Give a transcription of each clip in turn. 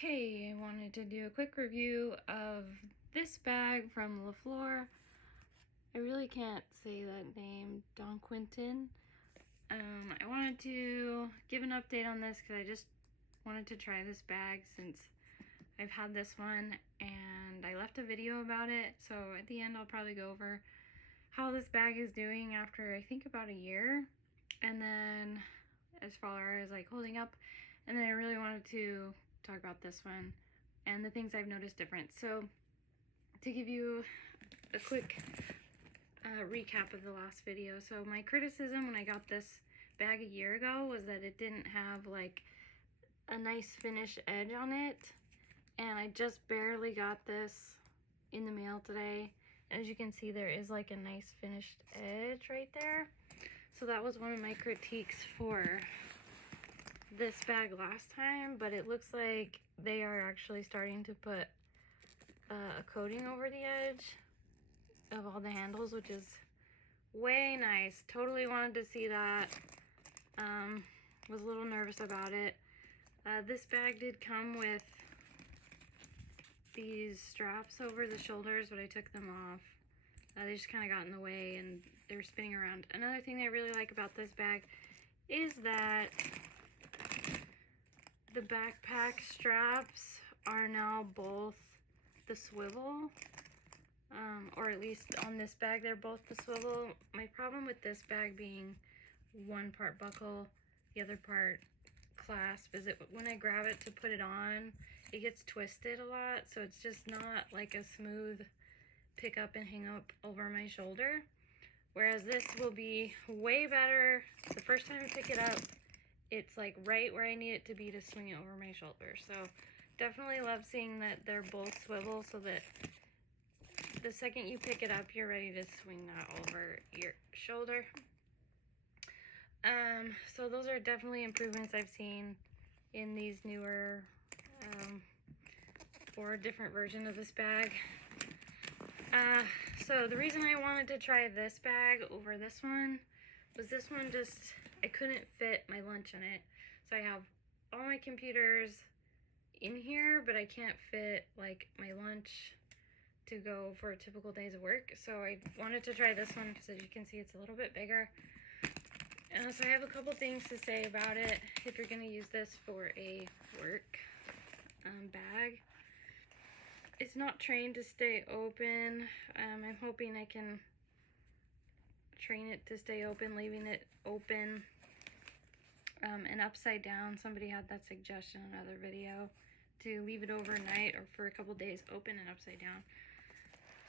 Hey, I wanted to do a quick review of this bag from Laflore. I really can't say that name, Doquintin. I wanted to give an update on this because I just wanted to try this bag since I've had this one and I left a video about it. So at the end, I'll probably go over how this bag is doing after I think about a year. And then as far as like holding up, and then I really wanted to talk about this one and the things I've noticed different. So to give you a quick recap of the last video. So my criticism when I got this bag a year ago was that it didn't have like a nice finish edge on it. And I just barely got this in the mail today. As you can see, there is like a nice finished edge right there. So that was one of my critiques for this bag last time, but it looks like they are actually starting to put a coating over the edge of all the handles, which is way nice. Totally wanted to see that. Was a little nervous about it. This bag did come with these straps over the shoulders, but I took them off. They just kind of got in the way and they were spinning around. Another thing I really like about this bag is that the backpack straps are now both the swivel, or at least on this bag they're both the swivel. My problem with this bag being one part buckle, the other part clasp, is that when I grab it to put it on, it gets twisted a lot, so it's just not like a smooth pick up and hang up over my shoulder. Whereas this will be way better. The first time I pick it up, it's like right where I need it to be to swing it over my shoulder. So definitely love seeing that they're both swivel so that the second you pick it up, you're ready to swing that over your shoulder. So those are definitely improvements I've seen in these newer or different version of this bag. So the reason I wanted to try this bag over this one was this one just, I couldn't fit my lunch in it. So I have all my computers in here, but I can't fit like my lunch to go for a typical days of work. So I wanted to try this one because as you can see, it's a little bit bigger. So I have a couple things to say about it if you're gonna use this for a work bag. It's not trained to stay open. I'm hoping I can train it to stay open, leaving it open and upside down. Somebody had that suggestion in another video to leave it overnight or for a couple days open and upside down.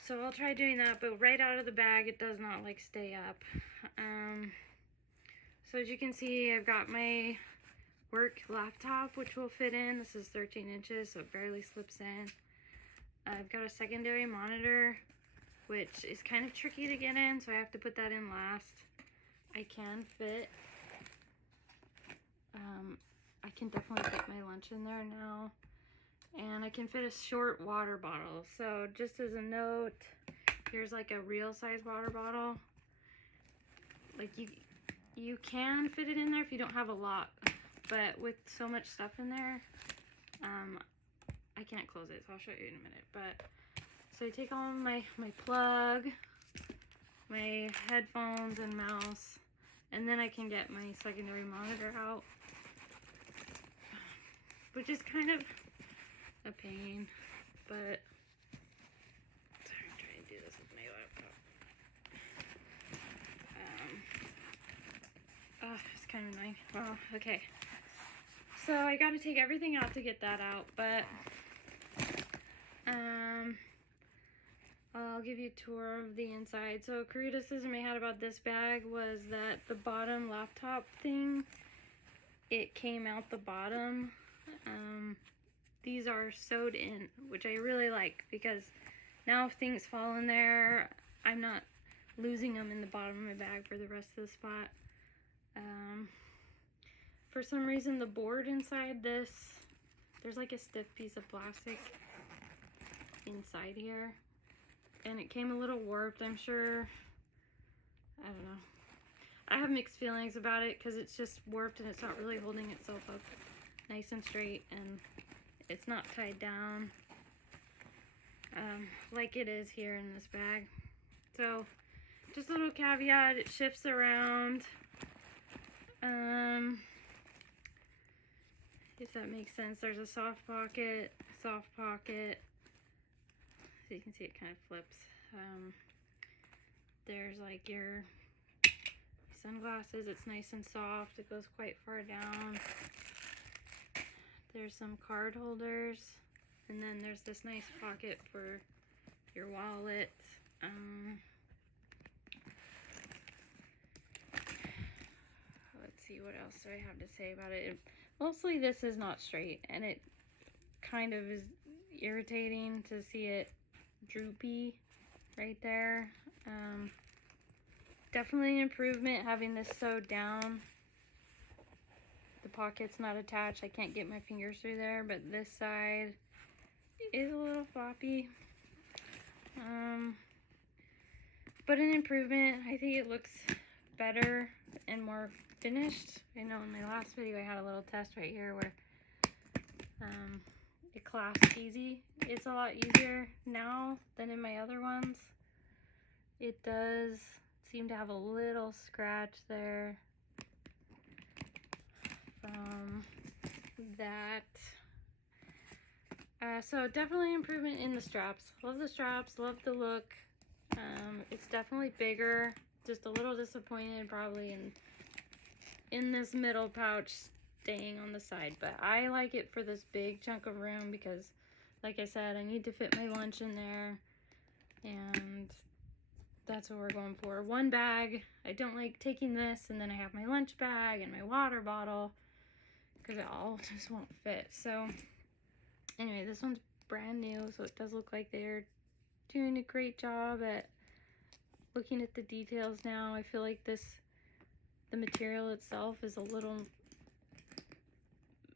So I'll try doing that, but right out of the bag, it does not like stay up. So as you can see, I've got my work laptop, which will fit in. This is 13 inches, so it barely slips in. I've got a secondary monitor, which is kind of tricky to get in, so I have to put that in last. I can fit, I can definitely fit my lunch in there now. And I can fit a short water bottle. So just as a note, here's like a real size water bottle. Like you can fit it in there if you don't have a lot, but with so much stuff in there, I can't close it, so I'll show you in a minute. But so I take all my plug, my headphones and mouse, and then I can get my secondary monitor out, which is kind of a pain, but sorry, I'm trying to do this with my laptop. Oh, it's kind of annoying. Oh, okay. So I got to take everything out to get that out, but I'll give you a tour of the inside. So a criticism I had about this bag was that the bottom laptop thing, it came out the bottom. These are sewed in, which I really like because now if things fall in there, I'm not losing them in the bottom of my bag for the rest of the spot. For some reason, the board inside this, there's like a stiff piece of plastic inside here, and it came a little warped. I'm sure, I don't know. I have mixed feelings about it because it's just warped and it's not really holding itself up nice and straight, and it's not tied down like it is here in this bag. So just a little caveat, it shifts around. If that makes sense, there's a soft pocket. So you can see it kind of flips. There's like your sunglasses, it's nice and soft, it goes quite far down. There's some card holders, and then there's this nice pocket for your wallet. Let's see, what else do I have to say about it? Mostly this is not straight, and it kind of is irritating to see it droopy right there. Definitely an improvement having this sewed down. The pocket's not attached, I can't get my fingers through there, but this side is a little floppy. But an improvement. I think it looks better and more finished. I know in my last video I had a little test right here where it clasps easy. It's a lot easier now than in my other ones. It does seem to have a little scratch there from that. So definitely improvement in the straps. Love the straps, love the look. It's definitely bigger. Just a little disappointed probably in this middle pouch staying on the side, but I like it for this big chunk of room because, like I said, I need to fit my lunch in there, and that's what we're going for. One bag. I don't like taking this and then I have my lunch bag and my water bottle because it all just won't fit. So anyway, this one's brand new, so it does look like they're doing a great job at looking at the details now. I feel like the material itself is a little,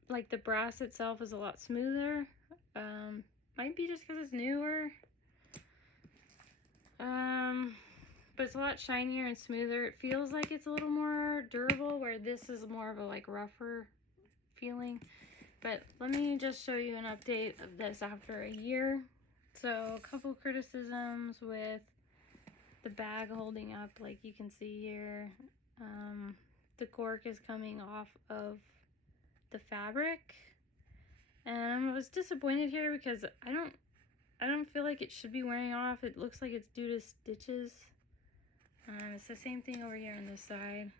like the brass itself is a lot smoother. Might be just because it's newer. But it's a lot shinier and smoother. It feels like it's a little more durable, where this is more of a like rougher feeling. But let me just show you an update of this after a year. So a couple criticisms with the bag holding up, like you can see here. The cork is coming off of the fabric, and I was disappointed here because I don't feel like it should be wearing off. It looks like it's due to stitches. It's the same thing over here on this side.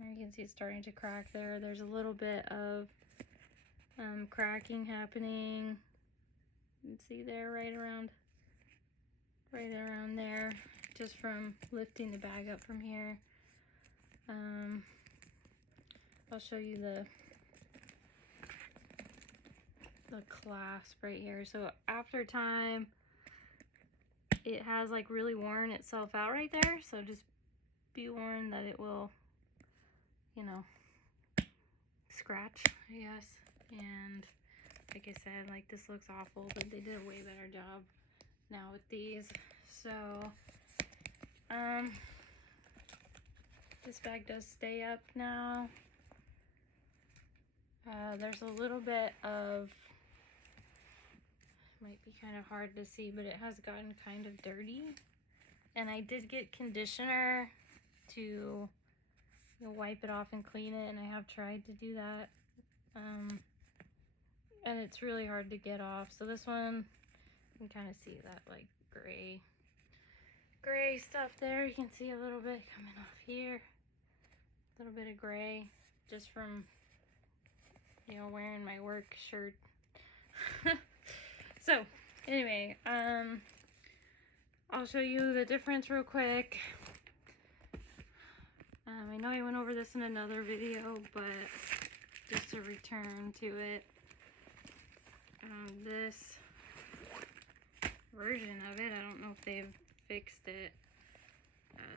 You can see it's starting to crack there. There's a little bit of cracking happening. You can see there right around there, just from lifting the bag up from here. I'll show you the clasp right here. So after time, it has like really worn itself out right there. So just be warned that it will, you know, scratch, I guess. And like I said, like this looks awful, but they did a way better job now with these. So this bag does stay up now. There's a little bit of, might be kind of hard to see, but it has gotten kind of dirty, and I did get conditioner to, you know, wipe it off and clean it, and I have tried to do that, and it's really hard to get off. So this one, you can kind of see that like gray stuff there. You can see a little bit coming off here, a little bit of gray just from, you know, wearing my work shirt. So anyway, I'll show you the difference real quick. I know I went over this in another video, but just to return to it, this version of it, I don't know if they've fixed it.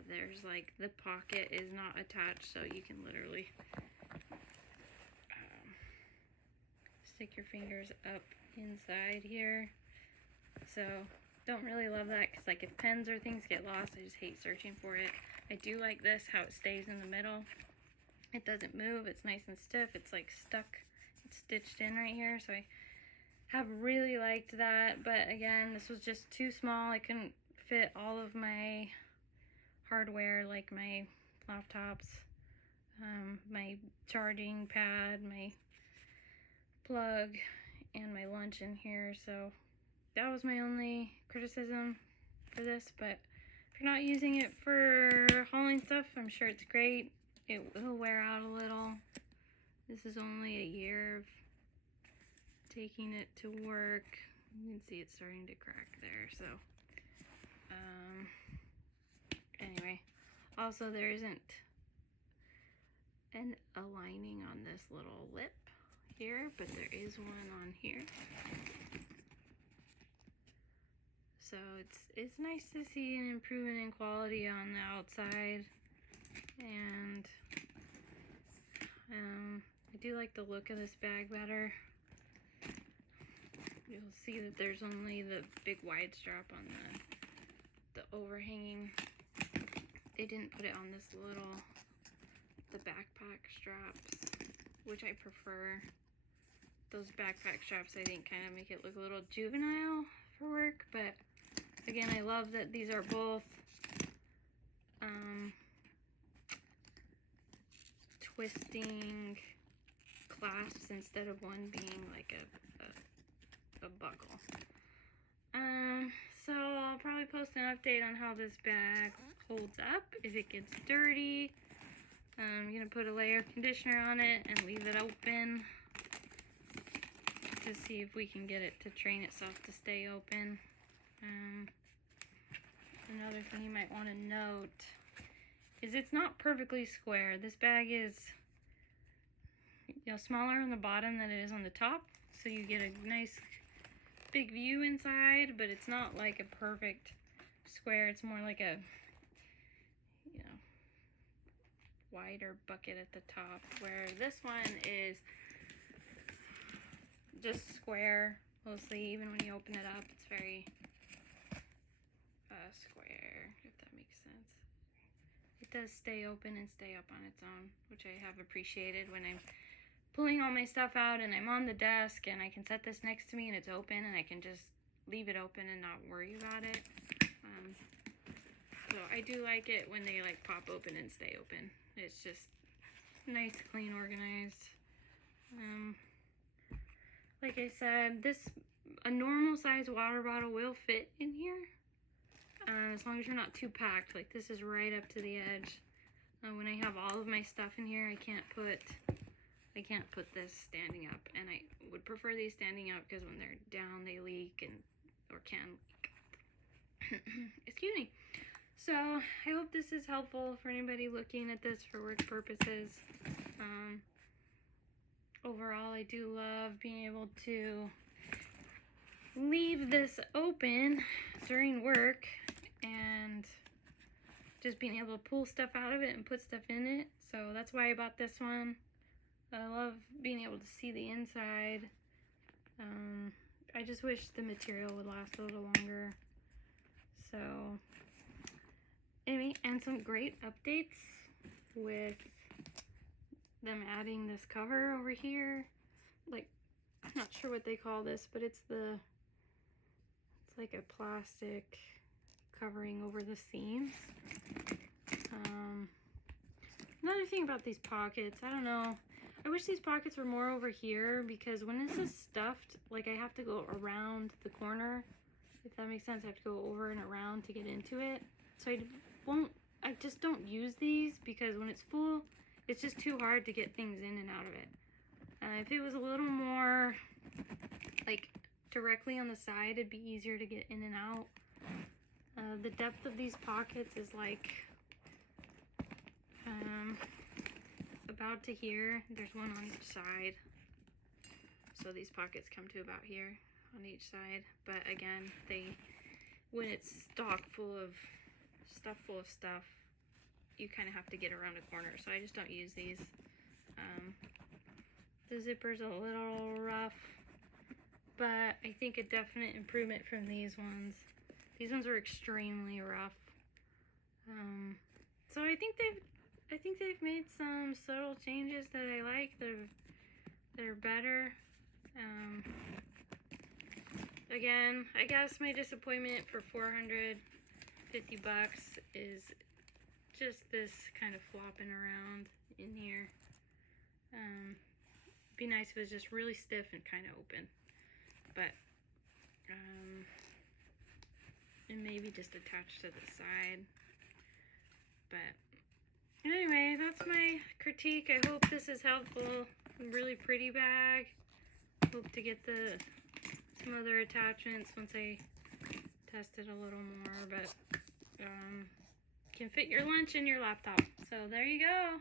There's like, the pocket is not attached, so you can literally stick your fingers up inside here. So don't really love that, because like if pens or things get lost, I just hate searching for it. I do like this, how it stays in the middle. It doesn't move, it's nice and stiff, it's like stuck stitched in right here, so I have really liked that. But again, this was just too small. I couldn't fit all of my hardware, like my laptops, my charging pad, my plug, and my lunch in here. So that was my only criticism for this. But if you're not using it for hauling stuff, I'm sure it's great. It will wear out a little. This is only a year of taking it to work. You can see it's starting to crack there. So anyway, also there isn't a lining on this little lip here, but there is one on here. So it's nice to see an improvement in quality on the outside, and I do like the look of this bag better. You'll see that there's only the big wide strap on the overhanging. They didn't put it on this the backpack straps, which I prefer. Those backpack straps, I think, kind of make it look a little juvenile for work, but again, I love that these are both twisting clasps instead of one being like a buckle. So I'll probably post an update on how this bag holds up if it gets dirty. I'm gonna put a layer of conditioner on it and leave it open to see if we can get it to train itself to stay open. Another thing you might want to note is it's not perfectly square. This bag is, smaller on the bottom than it is on the top, so you get a nice big view inside, but it's not like a perfect square. It's more like a wider bucket at the top, where this one is just square mostly. Even when you open it up, it's very square, if that makes sense. It does stay open and stay up on its own, which I have appreciated when I'm pulling all my stuff out and I'm on the desk and I can set this next to me and it's open and I can just leave it open and not worry about it. So I do like it when they like pop open and stay open. It's just nice, clean, organized. Like I said, a normal size water bottle will fit in here, as long as you're not too packed. Like this is right up to the edge. When I have all of my stuff in here, I can't put this standing up, and I would prefer these standing up because when they're down, they leak or can leak. Excuse me. So I hope this is helpful for anybody looking at this for work purposes. Overall, I do love being able to leave this open during work and just being able to pull stuff out of it and put stuff in it. So that's why I bought this one. I love being able to see the inside. I just wish the material would last a little longer. So anyway, and some great updates with them adding this cover over here. Like, I'm not sure what they call this, but it's like a plastic covering over the seams. Another thing about these pockets, I don't know. I wish these pockets were more over here, because when this is stuffed, like I have to go around the corner, if that makes sense. I have to go over and around to get into it. So I just don't use these, because when it's full, it's just too hard to get things in and out of it. If it was a little more like directly on the side, it'd be easier to get in and out. The depth of these pockets is like about to here. There's one on each side, so these pockets come to about here on each side. But again, when it's stocked full of stuff, you kind of have to get around a corner, so I just don't use these. The zipper's a little rough, but I think a definite improvement from these ones. These ones are extremely rough. So I think they've made some subtle changes that I like. They've they're better. Again, I guess my disappointment for 450 bucks is just this kind of flopping around in here. Be nice if it was just really stiff and kind of open, but and maybe just attached to the side. But anyway, that's my critique. I hope this is helpful. Really pretty bag. Hope to get some other attachments once I test it a little more, but can fit your lunch in your laptop. So there you go.